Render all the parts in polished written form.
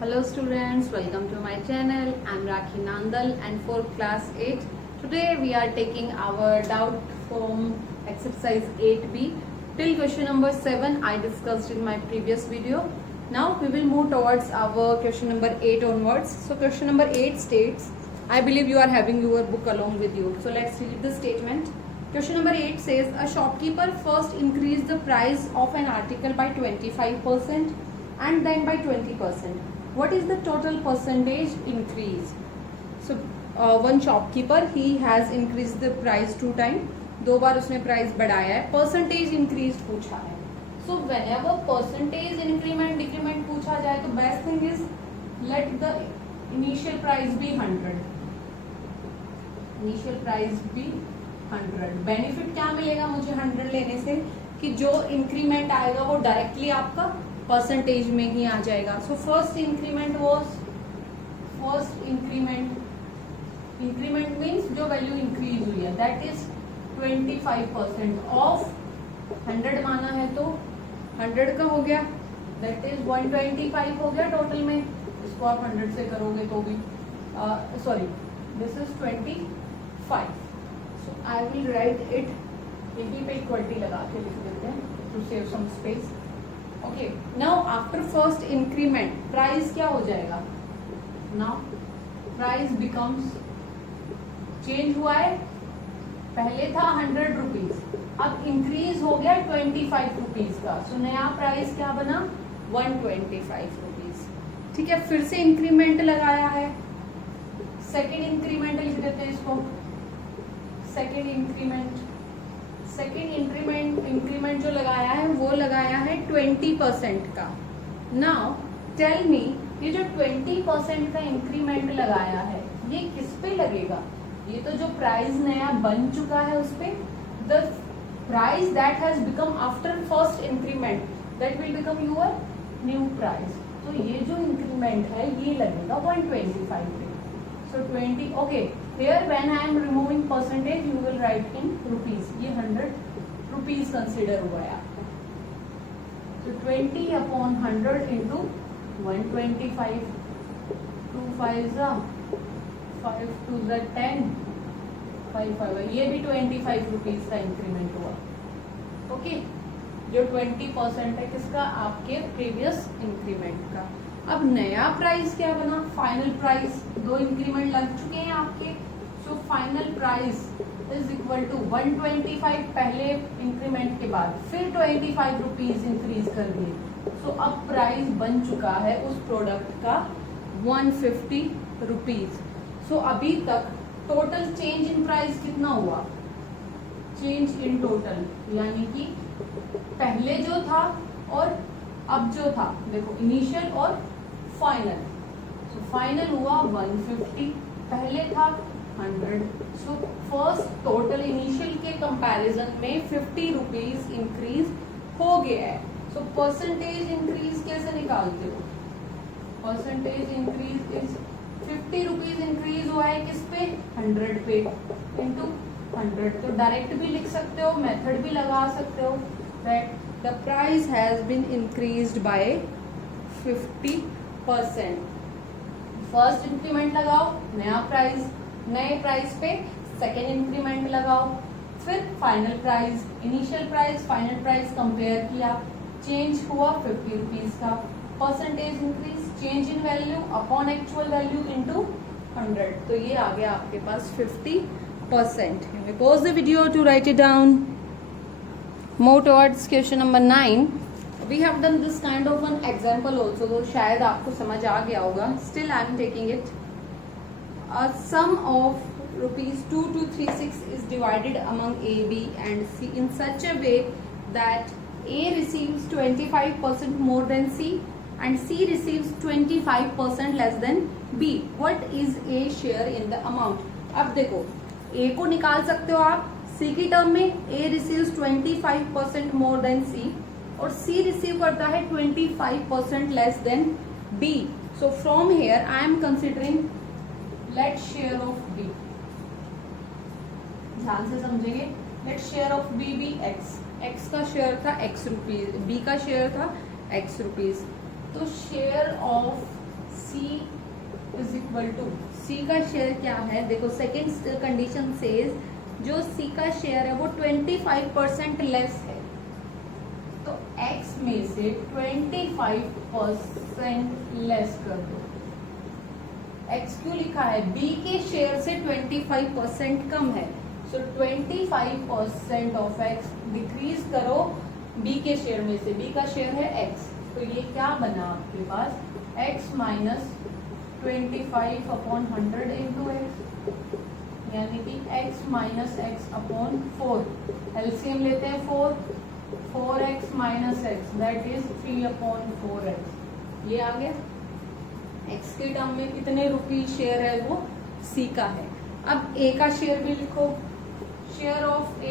Hello students, welcome to my channel. I'm Rakhi Nandal and for class 8. Today we are taking our doubt from exercise 8b till question number 7 I discussed in my previous video. Now we will move towards our question number 8 onwards. So question number 8 states, I believe you are having your book along with you. So let's read the statement. Question number 8 says, a shopkeeper first increased the price of an article by 25% and then by 20%. What is the total percentage increase? So one shopkeeper, he has increased the price 2 times. 2 बार उसने price बढ़ाया है. Percentage increase पूछा है. So whenever percentage increment decrement पूछा जाए तो best thing is let the initial price be 100. Initial price be 100. Benefit क्या मिलेगा मुझे 100 लेने से कि जो increment आएगा वो directly आपका परसेंटेज में ही आ जाएगा. सो फर्स्ट इंक्रीमेंट मीन्स जो वैल्यू इंक्रीज हुई है दैट इज 25% ऑफ 100 माना है तो 100 का हो गया दैट इज 125 हो गया टोटल में. इसको आप 100 से करोगे तो भी sorry this is 25. So I will write it यहीं पे इक्वलिटी लगा के लिख देते हैं to save some space. Okay now after first increment price क्या हो जाएगा. नाउ प्राइस बिकम्स चेंज हुआ है. पहले था 100 रुपीज अब इंक्रीज हो गया 25 रुपीज का. सो नया प्राइस क्या बना 125 रुपीज. ठीक है, फिर से इंक्रीमेंट लगाया है. सेकेंड इंक्रीमेंट लिख देते हैं इसको. सेकेंड इंक्रीमेंट जो लगाया है वो लगाया है 20% का. नाउ टेल मी ये जो 20% का इंक्रीमेंट लगाया है ये किस पे लगेगा. ये तो जो प्राइस नया बन चुका है उस पे the price that has become after first increment that will become your new price. तो ये जो इंक्रीमेंट है ये लगेगा 125 पे. सो 20 okay here when I am removing percentage you will write in rupees. ये 100 rupees consider हुआ है. So 20 upon 100 into 125. 2 5 5 2 10 5 5 ये भी 25 rupees का इंक्रीमेंट हुआ. ओके जो 20% है किसका आपके प्रीवियस इंक्रीमेंट का. अब नया प्राइस क्या बना फाइनल प्राइस. 2 इंक्रीमेंट लग चुके हैं आपके. So final price is equal to 125 पहले इंक्रीमेंट के बाद फिर 25 रुपीज इंक्रीज कर दिए. सो अब प्राइस बन चुका है उस प्रोडक्ट का 150 रुपीज. सो अभी तक टोटल चेंज इन प्राइस कितना हुआ. चेंज इन टोटल यानी कि पहले जो था और अब जो था देखो इनिशियल और फाइनल. सो फाइनल हुआ 150 पहले था 100. सो फर्स्ट टोटल इनिशियल के कंपैरिजन में 50 रुपीज इंक्रीज हो गया है. सो परसेंटेज इंक्रीज कैसे निकालते हो. Percentage increase is 50 rupees increase हुआ है किस पे 100 पे इंटू 100. तो डायरेक्ट भी लिख सकते हो मेथड भी लगा सकते हो that the price has been increased by 50%. First increment लगाओ नया प्राइस नए प्राइस पे सेकेंड इंक्रीमेंट लगाओ फिर final price initial price final price compare किया चेंज हुआ 50 रुपीज का. Percentage increase change in value upon actual value into 100. तो ये आ गया आपके पास 50%. Pause the video to write it down. Move towards question number 9. We have done this kind of one example also तो शायद आपको समझ आ गया होगा. Still I am taking it. A sum of rupees 2236 is divided among A, B and C in such a way that A receives 25% more than C and C receives 25% less than B. What is A share in the amount? अब देखो A को निकाल सकते हो आप. C की term में A receives 25% more than C और C receive करता है 25% less than B. So from here I am considering let share of B. ध्यान से समझेंगे. Let share of B be x. X का शेयर था x रुपीज बी का share था x रुपीज. तो share of C is equal to, C का share क्या है, देखो सेकेंड कंडीशन सेज जो C का शेयर है वो 25% लेस है, तो X में से 25% लेस कर दो। X क्यों लिखा है, B के शेयर से 25% कम है, सो 25% ऑफ X डिक्रीज करो B के शेयर में से, B का शेयर है X, तो ये क्या बना आपके पास X माइनस 25/100 इंटू एक्स, यानी कि x minus x upon 4, LCM लेते हैं 4x minus x that is 3/4x, ये आ गया। x के टर्म में कितने रुपीज शेयर है, वो C का है। अब A का शेयर भी लिखो, शेयर ऑफ A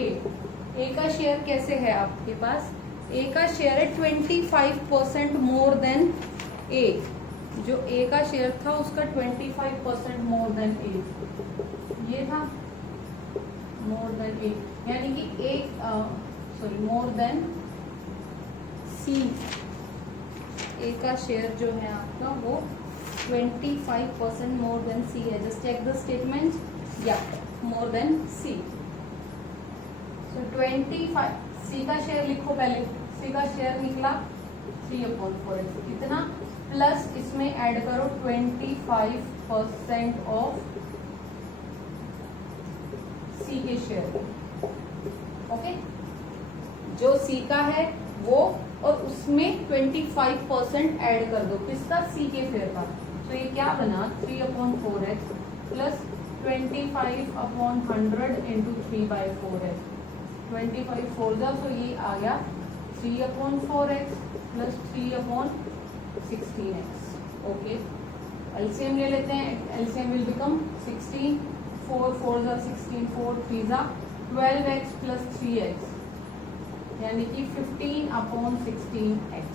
का शेयर कैसे है आपके पास, A का शेयर है 25% मोर देन A, जो A का शेयर था उसका 25% मोर देन A, ये था मोर देन A, यानी कि मोर देन C, A का शेयर जो है आपका वो 25% मोर देन C है, जस्ट चेक द स्टेटमेंट, या मोर देन C, सो 25 C का शेयर लिखो पहले, C का शेयर निकला 3/4x, कितना प्लस इसमें ऐड करो 25% ऑफ C के शेयर, ओके, जो C का है वो और उसमें 25% ऐड कर दो, किसका, C के शेयर का, तो ये क्या बना 3/4x प्लस 25/100 इंटू 3/4x, 25 4 जा, तो ये आ गया 3/4x plus 3/16x, okay, LCM ले लेते हैं, एलसीएम विल बिकम 16, 4 4 जा 16, 4 3 जा 12x प्लस 3x, यानी कि 15/16x,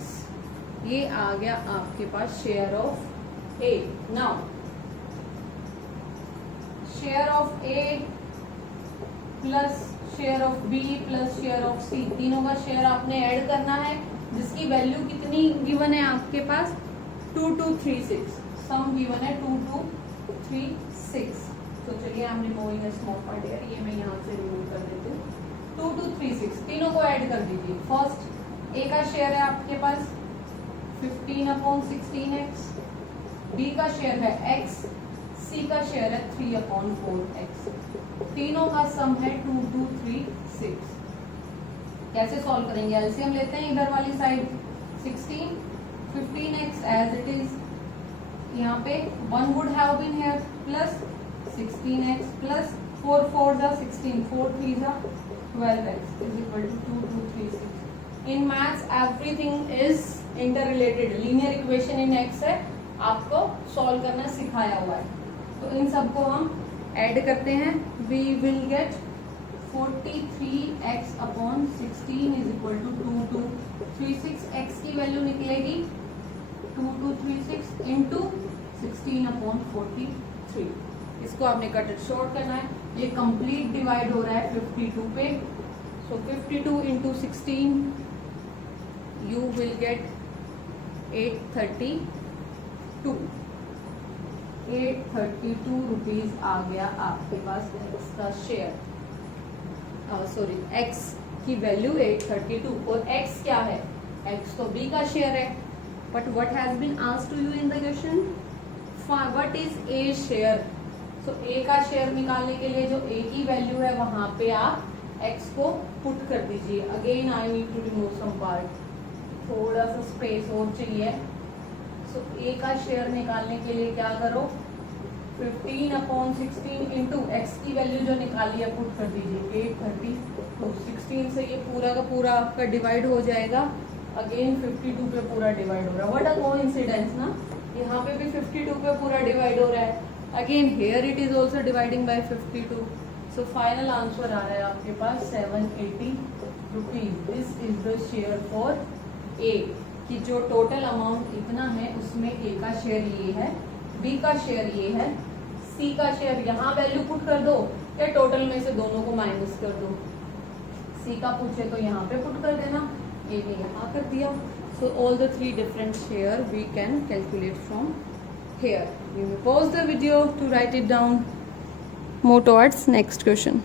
ये आ गया आपके पास share of A। Now share of A plus share of B plus share of C, तीनों का शेयर आपने ऐड करना है, जिसकी वैल्यू कितनी गिवन है आपके पास 2236, सम गिवन है 2236, तो चलिए हमने मूविंग स्मॉल पार्ट यार, ये मैं यहाँ से रिमूव कर देती हूँ, 2236 तीनों को ऐड कर दीजिए। फर्स्ट A का शेयर है आपके पास 15/16x, B का शेयर है x, C का शेयर है 3/4x, तीनों का सम है 2236। कैसे सॉल्व करेंगे, एलसीएम लेते हैं इधर वाली side, 16 15x as it is, यहाँ पे 1 would have been here plus 16x plus 4 4 जा 16, 4 3 जा 12x is equal to 2236। In maths everything is interrelated, linear equation in x है, आपको सॉल्व करना सिखाया हुआ है, तो इन सबको हम ऐड करते हैं, we will get 43x/16 is equal to 2236, x की वैल्यू निकलेगी 2236 इंटू 16/43, इसको आपने कट शॉर्ट करना है, ये कंप्लीट डिवाइड हो रहा है 52 पे, so 52 into 16 you will get 832 rupees आ गया आपके पास एक्स का शेयर, सॉरी एक्स की वैल्यू 832, और एक्स क्या है, एक्स तो बी का शेयर है, but what has been asked to you in the question, what is A share, so A का शेयर निकालने के लिए जो ए की वैल्यू है वहां पे आप एक्स को पुट कर दीजिए। Again I need to remove some part, थोड़ा सा स्पेस और चाहिए, सो ए का शेयर निकालने के लिए क्या करो 15/16 इंटू एक्स की वैल्यू जो निकाली है पुट कर दीजिए 832, 16 से ये पूरा का पूरा आपका डिवाइड हो जाएगा, अगेन 52 पे पूरा डिवाइड हो रहा है, व्हाट अ कोइंसिडेंस ना, यहाँ पे भी 52 पे पूरा डिवाइड हो रहा है, again here it is also dividing by 52, so final answer आ रहा है आपके पास 780 rupees, this is the share for A, कि जो टोटल अमाउंट इतना है उसमें ए का शेयर ये है, बी का शेयर ये है, सी का शेयर यहाँ वैल्यू पुट कर दो या टोटल में से दोनों को माइनस कर दो, सी का पूछे तो यहाँ पे पुट कर देना, ए ने यहाँ कर दिया, so all the 3 different share we can calculate from here. You may pause the video to write it down. Move towards next question.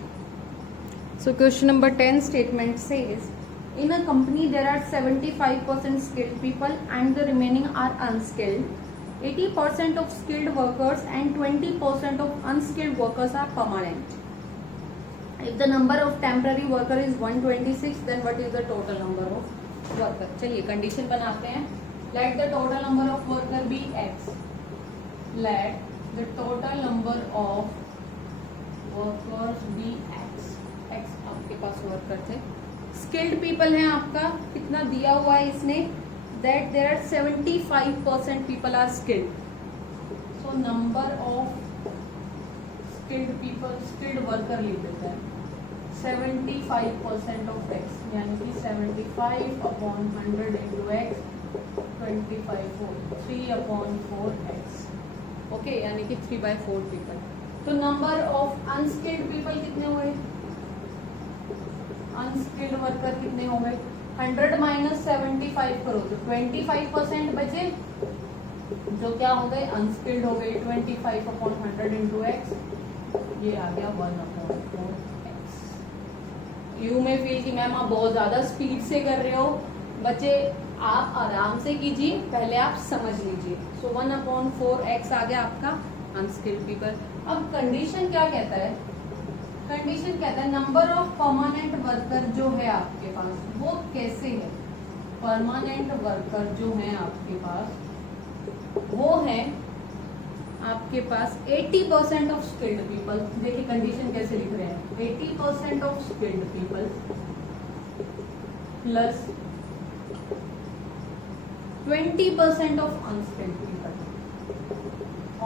So question number 10 statement says, in a company there are 75% skilled people and the remaining are unskilled. 80% of skilled workers and 20% of unskilled workers are permanent. If the number of temporary worker is 126, then what is the total number of worker? चलिए condition बनाते हैं. Let the total number of worker be x. Let the total number of workers be x. x आपके पास worker थे. Skilled people है आपका कितना दिया हुआ है इसने, that there are 75% people are skilled. So number of skilled people, skilled worker लिख देते हैं 75% of x, यानी कि 75 upon 100 into x 25 3 upon 4x. Okay, यानी कि 3/4 people. तो नंबर ऑफ अनस्किल्ड पीपल कितने हुए, अनस्किल्ड वर्कर कितने हो गए, 100 माइनस 75 करो तो 25% बचे, जो क्या हो गए अनस्किल्ड हो गए. 25 अपॉन 100 इंटू एक्स, ये आ गया 1/4x. यू में फील कि मैम आप बहुत ज्यादा स्पीड से कर रहे हो. बच्चे आप आराम से कीजिए, पहले आप समझ लीजिए. सो 1/4x आ गया आपका अनस्किल्ड पीपल. अब कंडीशन क्या कहता है, कंडीशन कहता है नंबर ऑफ परमानेंट वर्कर जो है आपके पास वो कैसे है. परमानेंट वर्कर जो है आपके पास वो है आपके पास 80% ऑफ स्किल्ड पीपल. देखिए कंडीशन कैसे लिख रहे हैं, 80% of skilled people plus 20% of unskilled people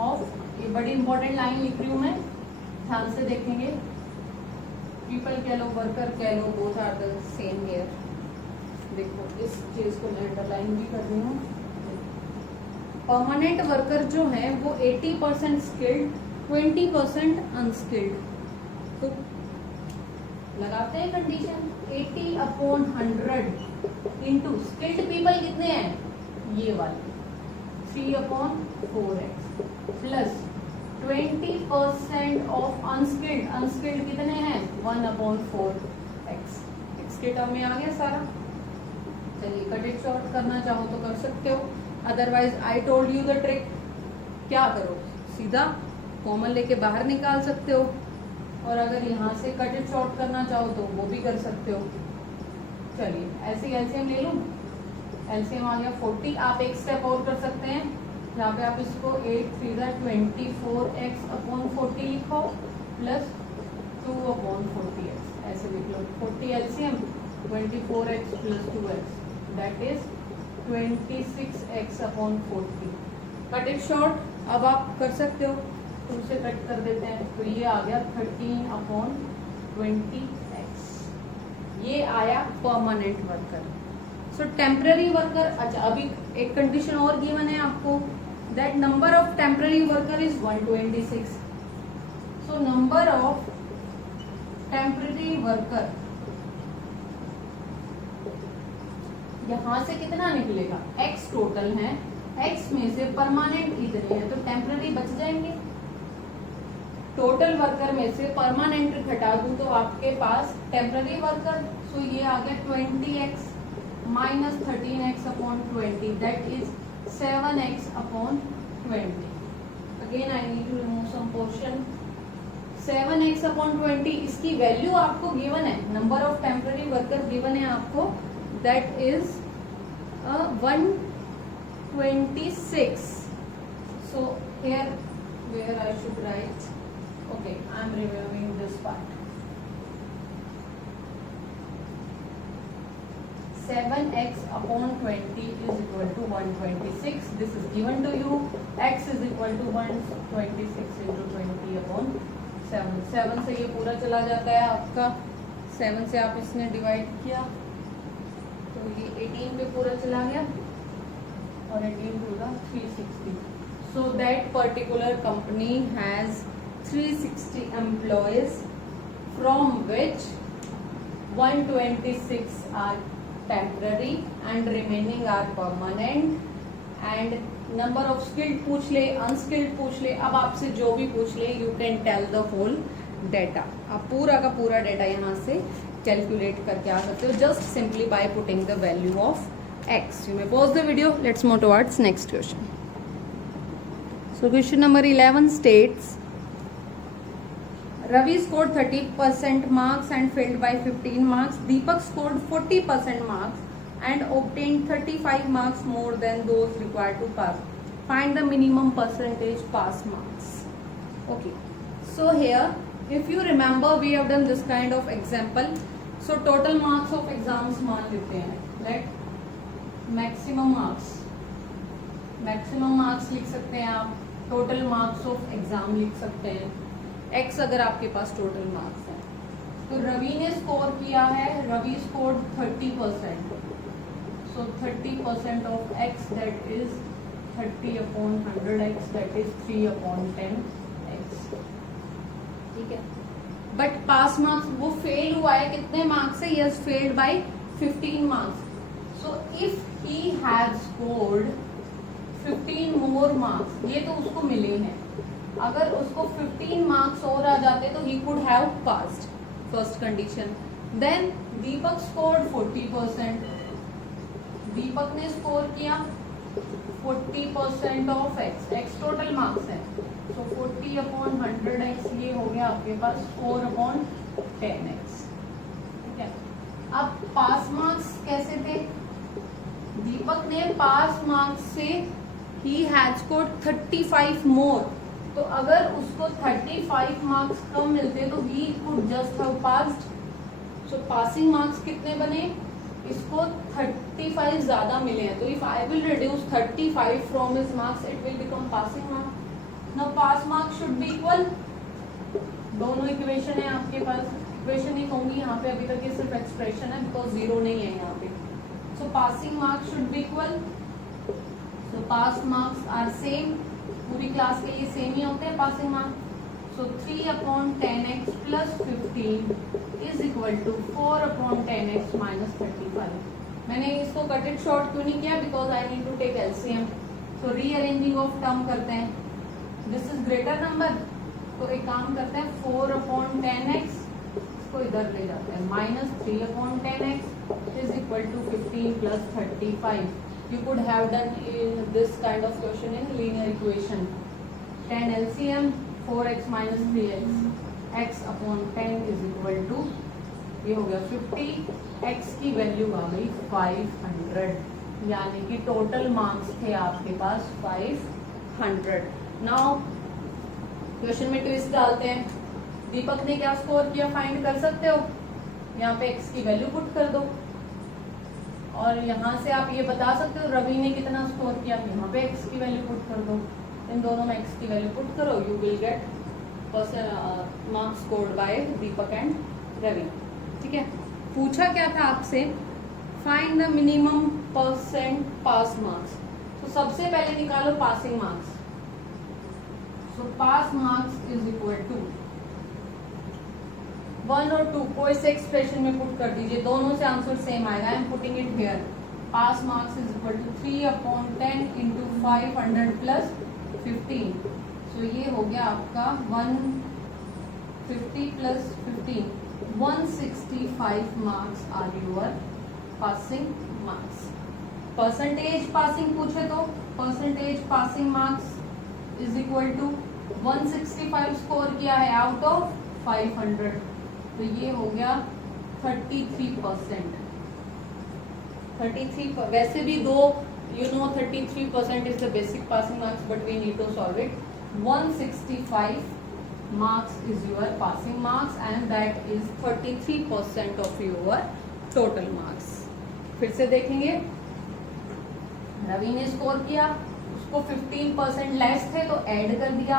of, ये बड़ी इंपॉर्टेंट लाइन लिख रही हूं मैं, ध्यान से देखेंगे. पीपल कह लो, वर्कर कह लो, both are the same here. देखो इस चीज को मैं अंडरलाइन भी कर रही हूँ. परमानेंट वर्कर जो है वो 80% स्किल्ड, 20% अनस्किल्ड. तो लगाते हैं condition 80 upon 100 into skilled people कितने हैं, ये वाले 3/4x plus 20% of unskilled, unskilled कितने हैं 1/4x. एक्स के टर्म में आ गया सारा. चलिए कट इट शॉर्ट करना चाहो तो कर सकते हो, otherwise I told you the trick. क्या करो, सीधा कॉमन लेके बाहर निकाल सकते हो, और अगर यहाँ से कट इट शॉर्ट करना चाहो तो वो भी कर सकते हो. चलिए ऐसे एलसीएम ले लूँ. एलसीएम आ गया 40. आप एक स्टेप और कर सकते हैं, यहाँ पे आप इसको 8 3 24x अपॉन 40 लिखो प्लस 2/40x, ऐसे लिख लो. 40 LCM 24x plus 2x that is 26x upon 40. Cut it short. अब आप कर सकते हो, 2 से कट कर देते हैं तो ये आ गया 13/20x. ये आया परमानेंट वर्कर. सो टेम्पररी वर्कर. अच्छा अभी एक कंडीशन और गिवन है आपको, that number of temporary worker is 126. So number of temporary worker यहां से कितना निकलेगा, x टोटल है, x में से परमानेंट कितने हैं तो टेम्पररी बच जाएंगे. टोटल वर्कर में से परमानेंट घटा दूं तो आपके पास टेम्पररी वर्कर. सो ये आ गया 20x minus 13x upon 20 that is 7x upon 20. Again I need to remove some portion. 7x upon 20 इसकी वैल्यू आपको गिवन है, number of temporary worker given है आपको, that is 126. So here where I should write, okay, I am removing this part. 7x upon 20 is equal to 126. This is given to you. X is equal to 126 into 20 upon 7. 7 से ये पूरा चला जाता है आपका, 7 से आप इसने डिवाइड किया तो ये 18 पे पूरा चला गया और 18 होगा 360. So that particular company has 360 employees from which 126 are temporary and remaining are permanent, and number of skilled पूछ ले, अनस्किल्ड पूछ ले, अब आपसे जो भी पूछ ले you can tell the whole data. आप पूरा का पूरा डेटा यहाँ से कैलकुलेट करके आ सकते हो just simply by putting the value of x. You may pause the video, let's move towards next question. So question number 11 states Ravi scored 30% marks and failed by 15 marks. Deepak scored 40% marks and obtained 35 marks more than those required to pass. Find the minimum percentage pass marks. Okay. So here, if you remember, we have done this kind of example. So total marks of exams मान लेते हैं. Let maximum marks लिख सकते हैं आप. Total marks of exam लिख सकते हैं. एक्स अगर आपके पास टोटल मार्क्स है तो रवि ने स्कोर किया है, Ravi scored 30%, so 30% of x that is 30/100x that is 3/10x, ठीक है। बट पास मार्क्स वो फेल हुआ है कितने मार्क्स से, yes failed by 15 marks. So if he had scored 15 more marks, ये तो उसको मिले हैं, अगर उसको 15 मार्क्स और आ जाते तो he could have passed, first condition. Then Deepak scored 40%, Deepak ने स्कोर किया 40% of x, x total marks है, सो 40/100x ये हो गया आपके पास 4/10x, ठीक है। अब पास मार्क्स कैसे थे, दीपक ने पास मार्क्स से ही हैड स्कोर्ड 35 मोर, तो अगर उसको 35 मार्क्स कम मिलते तो he could just have passed. So passing marks कितने बने, इसको 35 ज्यादा मिले हैं, तो if I will reduce 35 from his marks it will become passing marks. Now pass marks should be equal, दोनों इक्वेशन है आपके पास, इक्वेशन ही कहूंगी यहाँ पे, अभी तक ये सिर्फ एक्सप्रेशन है बिकॉज जीरो नहीं है यहाँ पे। So passing marks should be equal, so pass marks are same, पूरी क्लास के लिए सेम ही होते हैं passing marks. So 3/10x plus 15 is equal to 4/10x minus 35। मैंने इसको कट इट शॉर्ट क्यों नहीं किया, because I need to take LCM. So rearranging of term करते हैं, दिस इज ग्रेटर नंबर, तो एक काम करते हैं 4/10x इसको इधर ले जाते हैं, minus 3/10x is equal to 15 plus 35। You could have done in this kind of question in linear equation. 10 LCM 4x minus 3x, x/10 is equal to, ये हो गया 50, x की वैल्यू आ गई 500, यानी कि टोटल मार्क्स थे आपके पास 500। नाउ क्वेश्चन में ट्विस्ट डालते हैं, दीपक ने क्या स्कोर किया फाइंड कर सकते हो, यहाँ पे x की वैल्यू पुट कर दो, और यहाँ से आप ये बता सकते हो रवि ने कितना स्कोर किया, यहाँ पे x की वैल्यू पुट कर दो, इन दोनों में x की वैल्यू पुट करो, you will get marks scored by Deepak and Ravi, ठीक है। पूछा क्या था आपसे, find the minimum percent pass marks, तो सबसे पहले निकालो passing marks. So pass marks is equal to 1 और 2 कोई से एक्सप्रेशन में पुट कर दीजिए, दोनों से आंसर सेम आएगा। I am putting it here, pass marks is equal to 3/10 into 500 plus 15, सो ये हो गया आपका 150 plus 15, 165 marks are your passing marks. Percentage passing पूछे तो percentage passing marks is equal to 165 score किया है आउट ऑफ 500, तो ये हो गया 33%। 33 वैसे भी दो, you know 33% is the basic passing marks, but we need to solve it. 165 marks is your passing marks and that is 33% of your total marks. फिर से देखेंगे, रवि ने स्कोर किया, उसको 15% लेस थे तो ऐड कर दिया,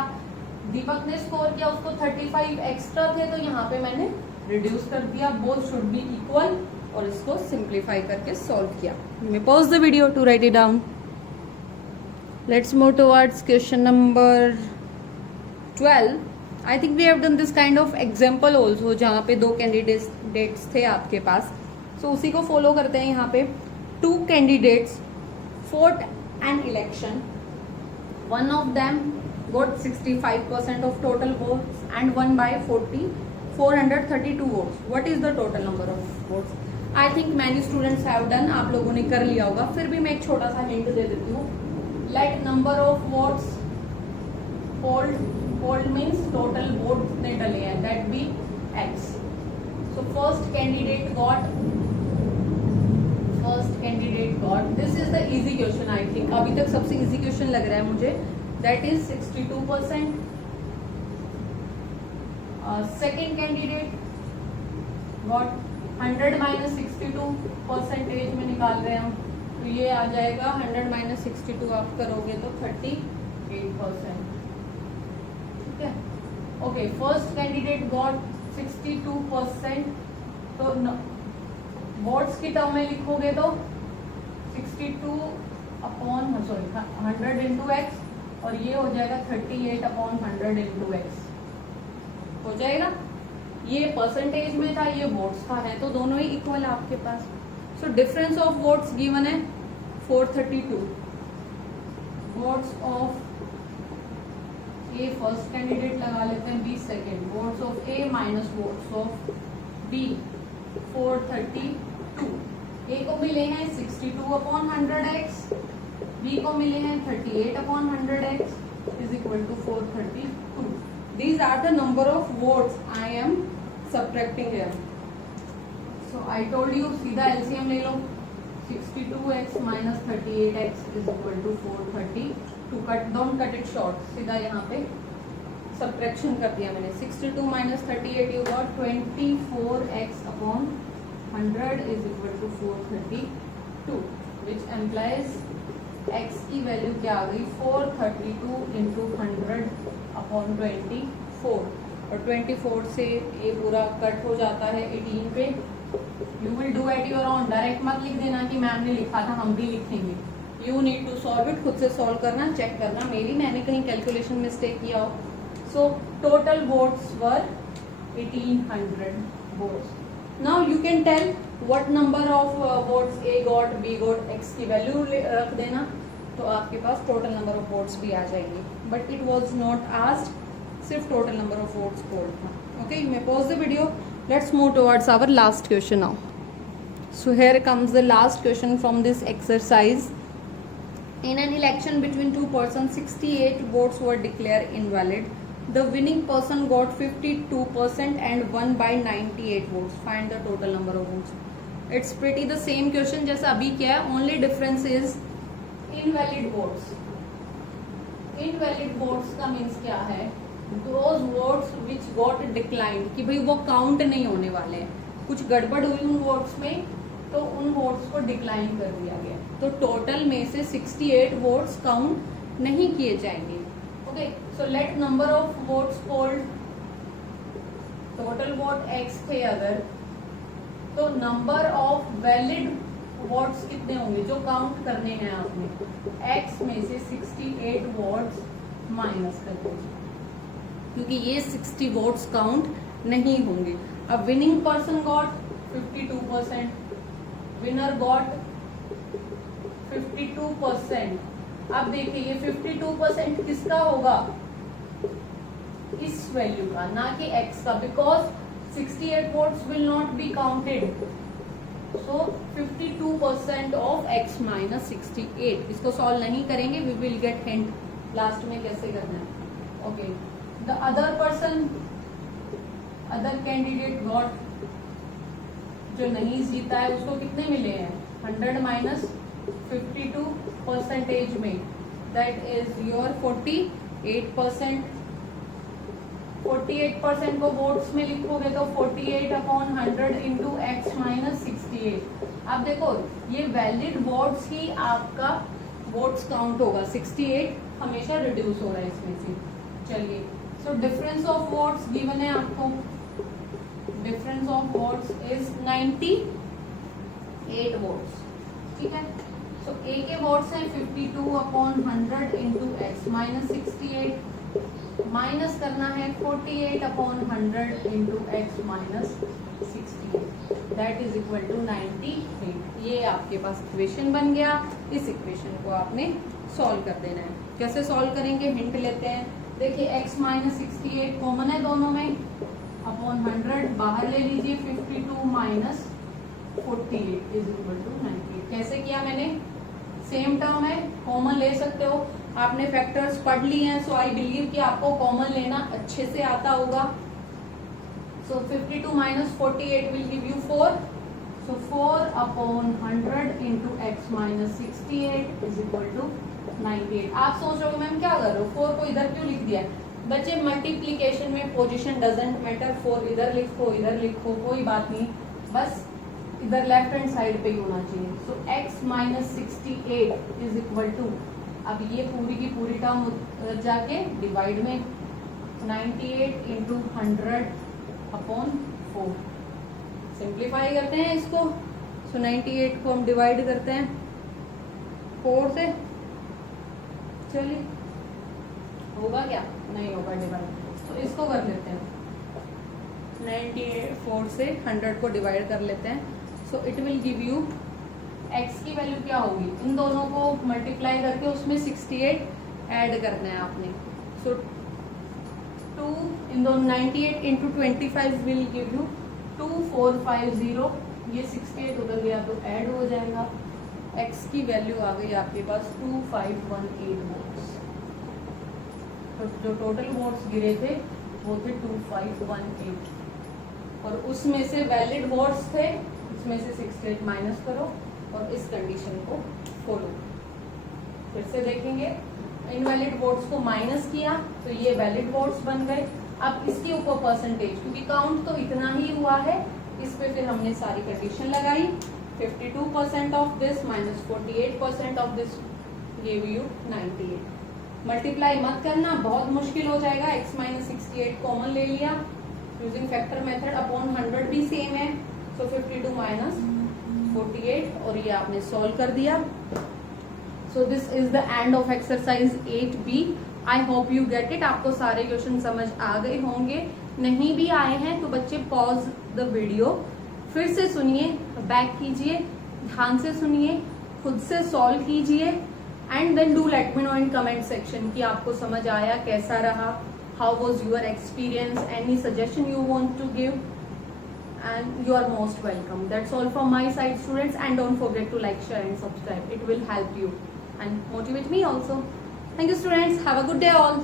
दीपक ने स्कोर किया उसको 35 एक्स्ट्रा थे तो यहाँ पे मैंने रिड्यूस कर दिया, बोथ शुड बी इक्वल, और इसको सिंप्लीफाई करके सॉल्व किया। मैं pause the video to write it down. Let's move towards question number 12। I think we have done this kind of example also, जहाँ पे 2 कैंडिडेट्स थे आपके पास, सो उसी को फॉलो करते हैं। यहाँ पे 2 candidates fought an election, one of them got 65% of total votes and won by 432 votes. What is the total number of votes? I think many students have done, आप लोगों ने कर लिया होगा, फिर भी मैं एक छोटा सा हिंट दे देती हूँ. Let number of votes polled means total votes ने डले हैं, that be x. So first candidate got, this is the easy question I think, अभी तक सबसे easy question लग रहा है मुझे, that is 62%. Second candidate got 100 minus 62 percentage में निकाल रहे हैं हम, तो ये आ जाएगा 100 minus 62 आप करोगे तो 38%. ठीक है. ओके, फर्स्ट कैंडिडेट गॉट 62%, तो वोट्स की टर्म में लिखोगे तो 62 अपॉन 100 इंटू एक्स, और ये हो जाएगा 38 अपॉन 100 इंटू एक्स हो जाएगा. ये परसेंटेज में था, ये वोट्स का है, तो दोनों ही इक्वल है आपके पास. So difference of votes given है 432. Votes of A first candidate लगा लेते हैं, B second. Votes of A minus votes of B 432. A को मिले हैं 62 अपॉन 100x, बी को मिले हैं 38 upon 100x is equal to 432. These are the number of votes I am subtracting here. So I told you सीधा LCM ले लो, 62x minus 38x is equal to 432. Don't cut it short, सीधा यहाँ पे subtraction कर दिया मैंने. 62 minus 38 you got 24x upon 100 is equal to 432, which implies x की value क्या आ गई 432 into 100 अपॉन 24, और 24 से ये पूरा कट हो जाता है 18 पे. You will do at your own, direct मत लिख देना कि मैम ने लिखा था हम भी लिखेंगे. You need to solve it, खुद से सॉल्व करना, चेक करना मैंने कहीं कैलकुलेशन मिस्टेक किया हो. So total votes were 1800 votes. Now you can tell what number of votes A got, B got, X की वैल्यू रख देना, तो आपके पास टोटल नंबर ऑफ वोट्स भी आ जाएंगे. But it was not asked, सिर्फ total number of votes polled था. Okay, you may pause the video. Let's move towards our last question now. So here comes the last question from this exercise. In an election between two persons, 68 votes were declared invalid. The winning person got 52% and won by 98 votes. Find the total number of votes. It's pretty the same question जैसा अभी क्या है, only difference is invalid votes. Invalid votes का means क्या है? Those votes which got declined, कि भाई वो काउंट नहीं होने वाले हैं, कुछ गड़बड़ हुई उन वोट्स में, तो उन वोट्स को डिक्लाइन कर दिया गया. तो टोटल में से 68 वोट्स काउंट नहीं किए जाएंगे. Okay, so let number of votes polled, total vote x थे अगर, तो नंबर ऑफ वैलिड वोट्स कितने होंगे जो काउंट करने हैं आपने. x में से 68 वोट्स माइनस कर दीजिए, क्योंकि ये 60 वोट्स काउंट नहीं होंगे. अब winning person got 52%, winner got 52%. अब देखिए ये 52% किसका होगा, इस वैल्यू का, ना कि x का, because 68 votes will not be counted. So 52% of x minus 68. इसको सॉल्व नहीं करेंगे, we will get hint last में कैसे करना है. Okay, the other person, other candidate got, जो नहीं जीता है उसको कितने मिले हैं 100 माइनस 52 परसेंटेज में, दैट इज योर 48%. 48% को वोट्स में लिखोगे तो 48 अपॉन 100 इंटू एक्स माइनस 68. अब देखो ये वैलिड वोट्स ही आपका वोट्स काउंट होगा, 68 हमेशा रिड्यूस हो रहा है इसमें से. चलिए, सो डिफरेंस ऑफ वोट्स गिवन है आपको, difference of votes is 98 votes. ठीक है, सो ए के व्हाट्स हैं 52/100 इंटू एक्स माइनस 68, माइनस करना है 48/100 into x minus 68, that is equal to 98। ये आपके पास इक्वेशन बन गया। इस इक्वेशन को आपने सॉल्व कर देना है। कैसे सॉल्व करेंगे, हिंट लेते हैं। देखिए x माइनस 68 कॉमन है दोनों में, अपॉन 100 बाहर ले लीजिए, 52 माइनस 48 इज इक्वल टू 98। कैसे किया मैंने, सेम टर्म है, कॉमन ले सकते हो। आपने फैक्टर्स पढ़ लिए हैं, सो आई बिलीव कि आपको कॉमन लेना अच्छे से आता होगा। So 52 minus 48 will give you 4, so 4/100 into x minus 68 is equal to 98। आप सोच रहे हो मैम क्या कर रहे हो, 4 को इधर क्यों लिख दिया है? बच्चे मल्टीप्लीकेशन में पोजीशन डजंट मैटर, 4 इधर लिखो इधर लिखो कोई बात नहीं, बस इधर लेफ्ट हैंड साइड पे ही होना चाहिए। So x minus 68 is equal to, अब ये पूरी की पूरी टर्म जाके डिवाइड में 98 इंटू 100/4, सिंप्लीफाई करते हैं इसको। सो 98 को हम डिवाइड करते हैं 4 से, चलिए होगा क्या, नहीं होगा डिवाइड, तो इसको कर लेते हैं 94 से 100 को डिवाइड कर लेते हैं। So it will give you x की वैल्यू क्या होगी, इन दोनों को मल्टीप्लाई करके उसमें 68 ऐड करना है आपने। सो 2 इन दोनों 98 इंटू 25 विल गिव यू 2450, ये 68 उधर गया तो ऐड हो जाएगा। x की वैल्यू आ गई आपके पास 2518 वोल्ट्स। तो जो टोटल वोट्स गिरे थे वो थे 2518, और उसमें से वैलिड वोट्स थे, उसमें से 68 माइनस करो और इस कंडीशन को फॉलो। फिर से देखेंगे, इनवैलिड वोट्स को माइनस किया तो ये वैलिड वोट्स बन गए। अब इसके ऊपर परसेंटेज, क्योंकि काउंट तो इतना ही हुआ है, इस पे फिर हमने सारी कंडीशन लगाई। 52% of this minus 48% of this give you 98। Multiply मत करना, बहुत मुश्किल हो जाएगा। x माइनस 68 कॉमन ले लिया यूजिंग फैक्टर मेथड, अपॉन 100 भी सेम है, सो 52 माइनस 48, और ये आपने सॉल्व कर दिया। So this is the end of exercise 8B। I hope you get it. आपको सारे क्वेश्चन समझ आ गए होंगे, नहीं भी आए हैं तो बच्चे पॉज द वीडियो, फिर से सुनिए, बैक कीजिए, ध्यान से सुनिए, खुद से सॉल्व कीजिए, and then do let me know in comment section कि आपको समझ आया, कैसा रहा, how was your experience, any suggestion you want to give, and you are most welcome. That's all from my side, students, and don't forget to like, share and subscribe. It will help you and motivate me also. Thank you, students. Have a good day all.